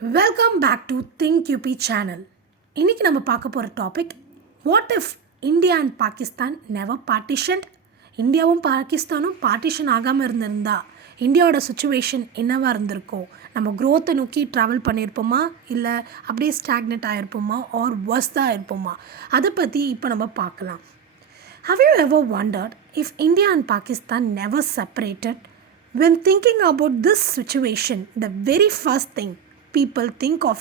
Welcome back to Think UP channel. இன்னைக்கு நம்ம பார்க்க போகிற topic what if India and Pakistan never partitioned. இந்தியாவும் பாகிஸ்தானும் பார்ட்டிஷன் ஆகாமல் இருந்திருந்தா இந்தியாவோட சுச்சுவேஷன் என்னவாக இருந்திருக்கும்? நம்ம க்ரோத்தை நோக்கி ட்ராவல் பண்ணியிருப்போமா, இல்லை அப்படியே ஸ்டாக்னெட் ஆகிருப்போமா, ஆர் வர்ஸ்டாக இருப்போமா? அதை பற்றி இப்போ நம்ம பார்க்கலாம். Have you ever wondered if India and Pakistan never separated? When thinking about this situation, the very first thing people think of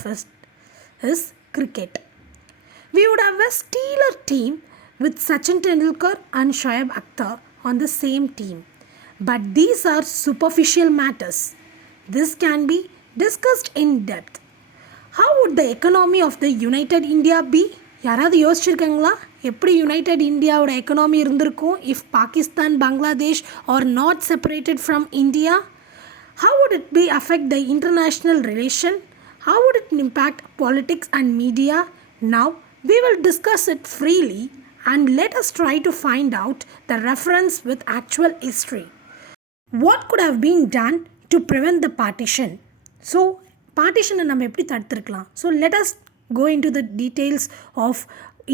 is cricket. We would have a stellar team with Sachin Tendulkar and Shoaib Akhtar on the same team. But these are superficial matters. This can be discussed in depth. How would the economy of the United India be? யாராவது யோசிச்சிருக்காங்களா எப்படி யுனைடெட் இந்தியாவோட economy இருந்திருக்கும் if Pakistan Bangladesh are not separated from India? How would it be affect the international relation? How would it impact politics and media? Now we will discuss it freely and let us try to find out the reference with actual history. What could have been done to prevent the partition? So partition நம்ம எப்படி தடுத்திருக்கலாம்? So let us go into the details of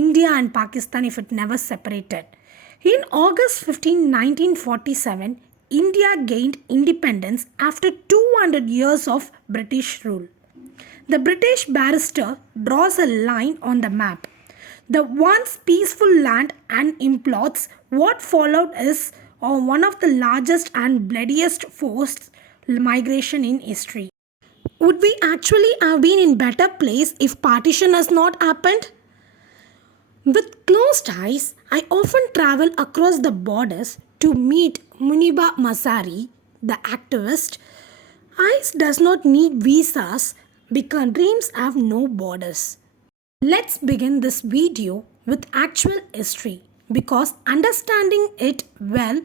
India and Pakistan if it never separated. In August 15, 1947, India gained independence after 200 years of British rule. The British barrister draws a line on the map. The once peaceful land and implots what followed is one of the largest and bloodiest forced migration in history. Would we actually have been in better place if partition has not happened? With closed eyes, I often travel across the borders to meet Muniba Masari, the activist. Eyes does not need visas because dreams have no borders. Let's begin this video with actual history because understanding it well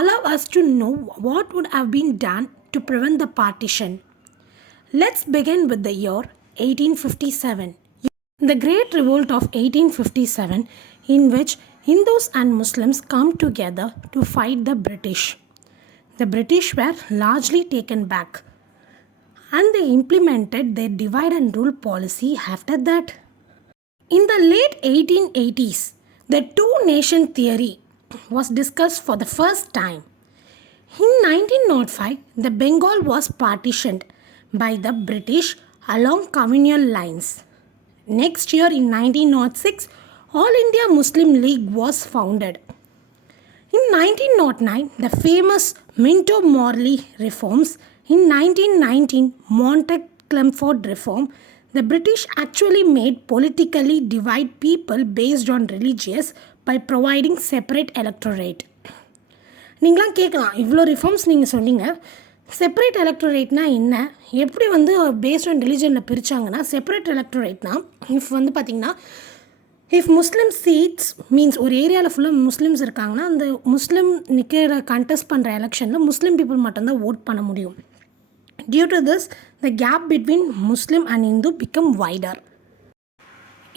allow us to know what would have been done to prevent the partition. Let's begin with the year 1857. The Great Revolt of 1857, in which Hindus and Muslims come together to fight the British. The British were largely taken back and they implemented their divide and rule policy after that. In the late 1880s, the two-nation theory was discussed for the first time. In 1905, the Bengal was partitioned by the British along communal lines. Next year in 1906, All India Muslim League was founded. In 1909, the famous Minto Morley reforms. In 1919, Montague-Chelmsford reform. The British actually made politically divide people based on religious by providing separate electorate. நீங்களாம் கேட்கலாம், இவ்வளோ ரிஃபார்ம்ஸ் நீங்கள் சொன்னீங்க, செப்பரேட் எலக்ட்ரேட்னா என்ன, எப்படி based on ரிலிஜனில் பிரித்தாங்கன்னா, செப்பரேட் எலக்ட்ரேட்னா இஃப் பார்த்திங்கன்னா இஃப் முஸ்லீம் சீட்ஸ் மீன்ஸ் ஒரு ஏரியாவில் ஃபுல்லாக முஸ்லீம்ஸ் இருக்காங்கன்னா அந்த முஸ்லீம் நிற்கிற கண்டெஸ்ட் பண்ணுற எலெக்ஷனில் முஸ்லீம் பீப்புள் மட்டும்தான் ஓட் பண்ண முடியும். Due to this the gap between Muslim and Hindu become wider.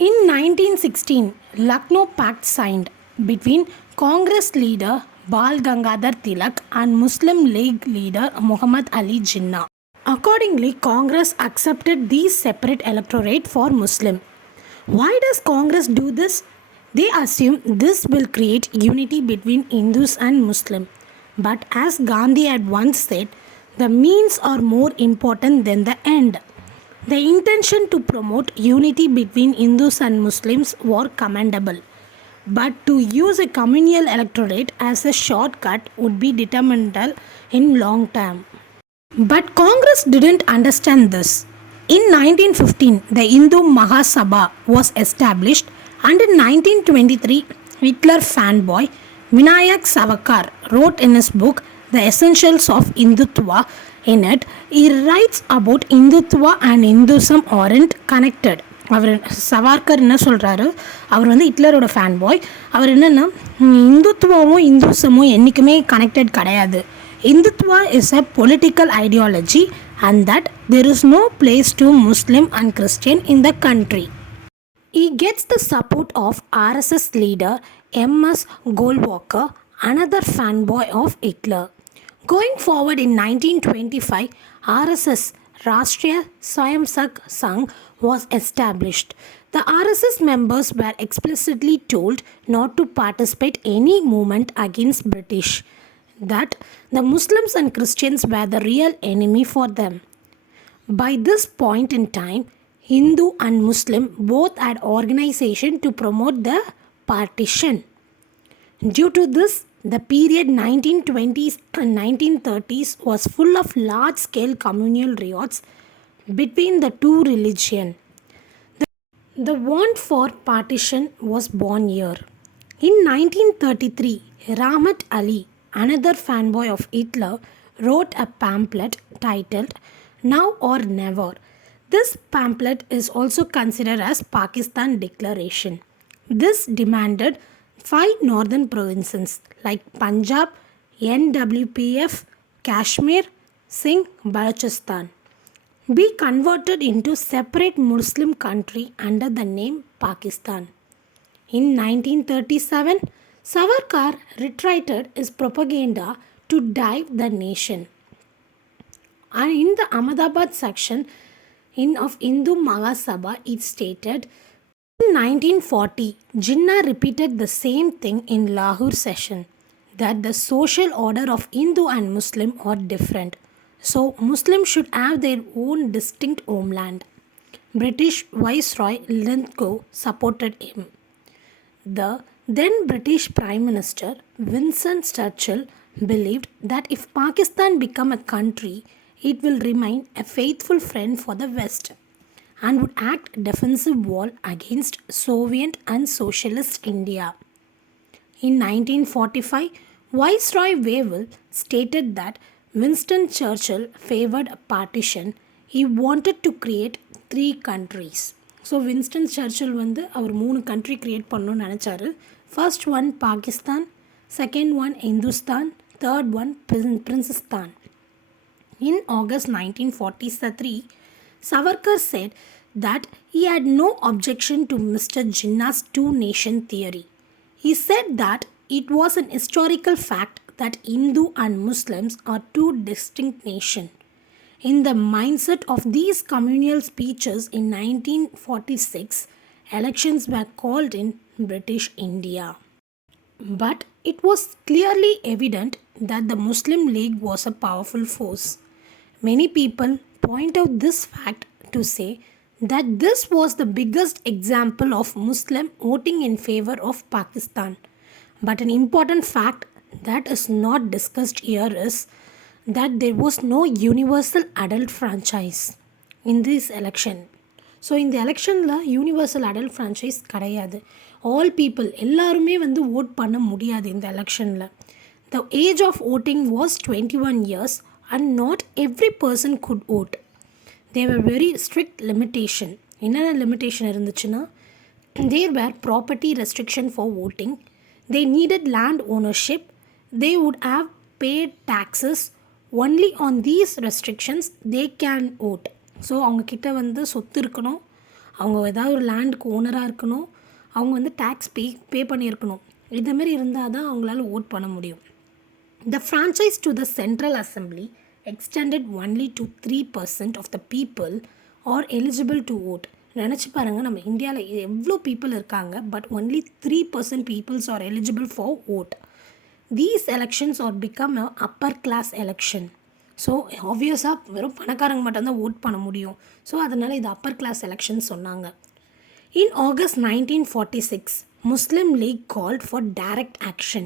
In 1916, Lucknow Pact signed between Congress leader Bal Gangadhar Tilak and Muslim League leader Muhammad Ali Jinnah. Accordingly, Congress accepted these separate electorate for Muslim. Why does Congress do this? They assume this will create unity between Hindus and Muslim. But as Gandhi had once said, the means are more important than the end. The intention to promote unity between Hindus and Muslims were commendable. But to use a communal electorate as a shortcut would be detrimental in long term. But Congress didn't understand this. In 1915, the Hindu Mahasabha was established and in 1923, Hitler fanboy Vinayak Savarkar wrote in his book The Essentials of Hindutva. In it, he writes about Hindutva and Hinduism aren't connected. அவர் சவார்கர் என்ன சொல்கிறாரு, அவர் ஹிட்லரோட fan boy. அவர் என்னென்னா, இந்துத்துவாவும் இந்துசமும் என்றைக்குமே connected கிடையாது. Hindutva is a political ideology and that there is no place to Muslim and Christian in the country. He gets the support of RSS leader M.S. Goldwalker, another fanboy of Hitler. Going forward in 1925, RSS Rashtriya Swayamsak Sangh was established. The RSS members were explicitly told not to participate any movement against British, that the Muslims and Christians were the real enemy for them. By this point in time, Hindu and Muslim both had organization to promote the partition. Due to this, the period 1920s and 1930s was full of large-scale communal riots between the two religions. The want for partition was born here. In 1933, Rahmat Ali, another fanboy of Hitler, wrote a pamphlet titled Now or Never. This pamphlet is also considered as Pakistan Declaration. This demanded 5 northern provinces like Punjab, NWPF, Kashmir, Singh, Balochistan be converted into separate Muslim country under the name Pakistan. In 1937, Savarkar reiterated his propaganda to divide the nation. And in the Ahmedabad section of Hindu Mahasabha, it stated, in 1940, Jinnah repeated the same thing in Lahore session, that the social order of Hindu and Muslim are different. So, Muslims should have their own distinct homeland. British Viceroy Lithgow supported him. The then British Prime Minister Winston Churchill believed that if Pakistan became a country, it will remain a faithful friend for the West and would act defensive wall against Soviet and Socialist India. In 1945, Viceroy Wavell stated that Winston Churchill favored a partition. He wanted to create 3 countries. So Winston Churchill வந்து அவர் 3 country create பண்ணணும்னு நினச்சாரு. First one Pakistan, second one Hindustan, third one Princestan. In August 1943, Savarkar said that he had no objection to Mr. Jinnah's two-nation theory. He said that it was an historical fact that Hindu and Muslims are two distinct nations. In the mindset of these communal speeches in 1946, elections were called in British India. But it was clearly evident that the Muslim League was a powerful force. Many people point out this fact to say that this was the biggest example of Muslim voting in favor of Pakistan. But an important fact that is not discussed here is that there was no universal adult franchise in this election. So இந்த எலெக்ஷனில் universal adult franchise கிடையாது. All people எல்லாருமே வந்து vote பண்ண முடியாது இந்த எலெக்ஷனில். The age of voting was 21 years and not every person could vote. There very strict limitation. என்னென்ன லிமிட்டேஷன் இருந்துச்சுன்னா, there were property restriction for voting, they needed land ownership, they would have paid taxes. Only on these restrictions they can vote. So அவங்கக்கிட்ட வந்து சொத்து இருக்கணும், அவங்க ஏதாவது ஒரு லேண்டுக்கு ஓனராக இருக்கணும், அவங்க வந்து டேக்ஸ் பே பண்ணியிருக்கணும். இதேமாரி இருந்தால் தான் அவங்களால ஓட் பண்ண முடியும். The franchise to the Central Assembly extended only to 3% of the people are eligible to vote. நினச்சி பாருங்கள், நம்ம இந்தியாவில் எவ்வளோ பீப்புள் இருக்காங்க, but only 3% peoples are eligible for vote. These elections are become a upper class election. So ஆப்வியஸாக வெறும் பணக்காரங்க மட்டும்தான் ஓட் பண்ண முடியும். ஸோ அதனால் இது அப்பர் கிளாஸ் எலெக்ஷன் சொன்னாங்க. In August 1946, Muslim League called for direct action.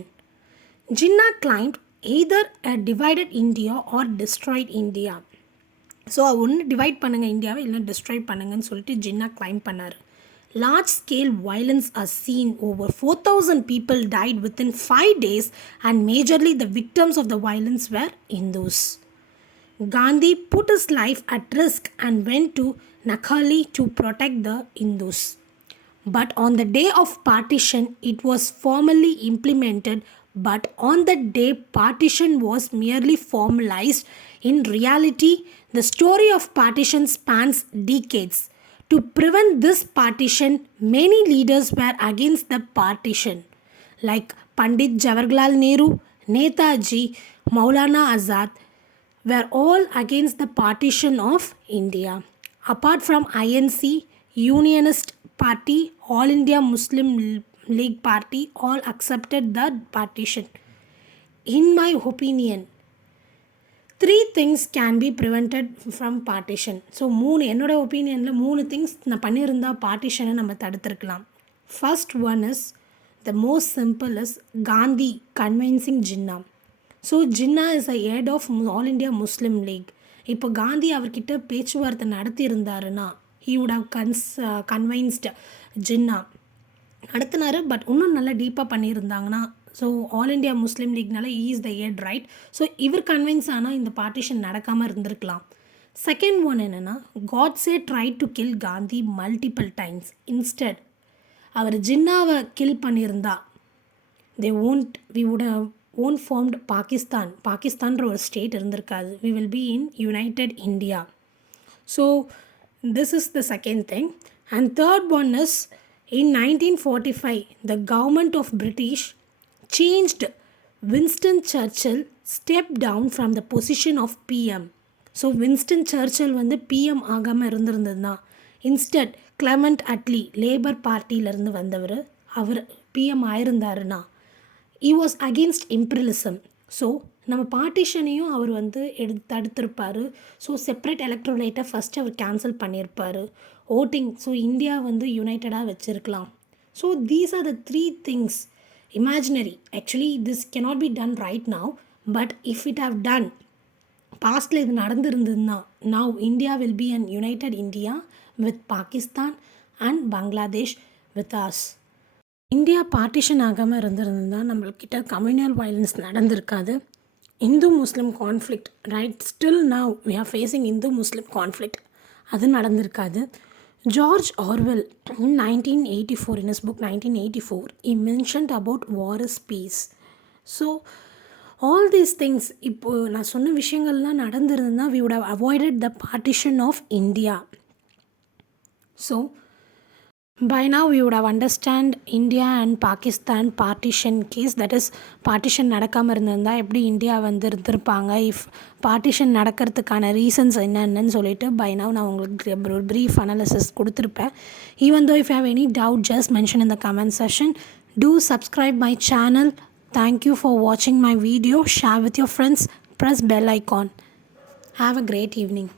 Jinnah claimed either a divided India or destroyed India. So ஒன்று டிவைட் பண்ணுங்கள் இந்தியாவை, இல்லை டிஸ்ட்ராய் பண்ணுங்கன்னு சொல்லிட்டு ஜின்னா கிளைம் பண்ணார். Large-scale violence are seen. Over 4,000 people died within 5 days and majorly the victims of the violence were Hindus. Gandhi put his life at risk and went to Nakhali to protect the Hindus. But on the day of partition, it was formally implemented, but on the day partition was merely formalized. In reality, the story of partition spans decades. To prevent this partition, many leaders were against the partition, like Pandit Jawaharlal Nehru, Netaji, Maulana Azad, were all against the partition of India. Apart from INC, Unionist Party, All India Muslim League Party, all accepted the partition. In my opinion, three things can be prevented from partition. So என்னோடய ஒப்பீனியனில் 3 திங்ஸ் நான் பண்ணியிருந்தால் பார்ட்டிஷனை நம்ம தடுத்துருக்கலாம். First one is the most simple is Gandhi convincing Jinnah. So Jinnah is a head of all India Muslim League. இப்போ காந்தி அவர்கிட்ட பேச்சுவார்த்தை நடத்தியிருந்தாருன்னா he would have convinced Jinnah நடத்தினார். பட் இன்னும் நல்லா டீப்பாக பண்ணியிருந்தாங்கன்னா, ஸோ ஆல் இண்டியா முஸ்லீம் லீக்னால is the head right. So இவர் கன்வின்ஸ் ஆனால் இந்த பார்ட்டிஷன் நடக்காமல் இருந்திருக்கலாம். செகண்ட் ஒன் என்னென்னா, Godse try to kill Gandhi multiple times. Instead அவர் ஜின்னாவை கில் பண்ணியிருந்தா வி ஓன் ஃபார்ம்டு பாகிஸ்தான்ற ஒரு ஸ்டேட் இருந்திருக்காது. We will be in united India. So this is the second thing. And third one is, in 1945, the government of British changed Winston Churchill stepped down from the position of PM. So Winston Churchill வந்து PM ஆகாமல் இருந்திருந்ததுன்னா, instead Clement Attlee labour பார்ட்டியிலேருந்து வந்தவர் அவர் PM ஆயிருந்தாருன்னா, he was against imperialism. So நம்ம பார்ட்டிஷனையும் அவர் வந்து தடுத்திருப்பார். ஸோ செப்பரேட் எலக்ட்ரோலைட்டை ஃபஸ்ட்டு அவர் கேன்சல் பண்ணியிருப்பார். ஓட்டிங், ஸோ இந்தியா வந்து யுனைட்டடாக வச்சுருக்கலாம். So these are the three things. Imaginary, actually this cannot be done right now, but if it have done past இது நடந்திருந்ததுன்னா, now India will be an United India with Pakistan and Bangladesh with us. India partition ஆகாமல் இருந்திருந்தால் நம்மள்கிட்ட communal violence நடந்திருக்காது. Hindu Muslim conflict, right, still now we are facing Hindu Muslim conflict, அது நடந்திருக்காது. George Orwell in 1984, in his book 1984, he mentioned about war is peace. So all these things, இப்போ நான் சொன்ன விஷயங்கள்லாம் நடந்திருந்ததுன்னா we would have avoided the partition of India. So by now we would have understand India and Pakistan partition case, that is partition நடக்காமல் இருந்திருந்தால் எப்படி இந்தியா வந்து இருந்திருப்பாங்க, இஃப் பார்ட்டிஷன் நடக்கிறதுக்கான ரீசன்ஸ் என்னென்னு சொல்லிட்டு பை now நான் உங்களுக்கு ஒரு ப்ரீஃப் அனாலிசிஸ் கொடுத்துருப்பேன். Even though if you have any doubt just mention in the comment session. Do subscribe my channel. Thank you for watching my video. Share with your friends. Press bell icon. Have a great evening.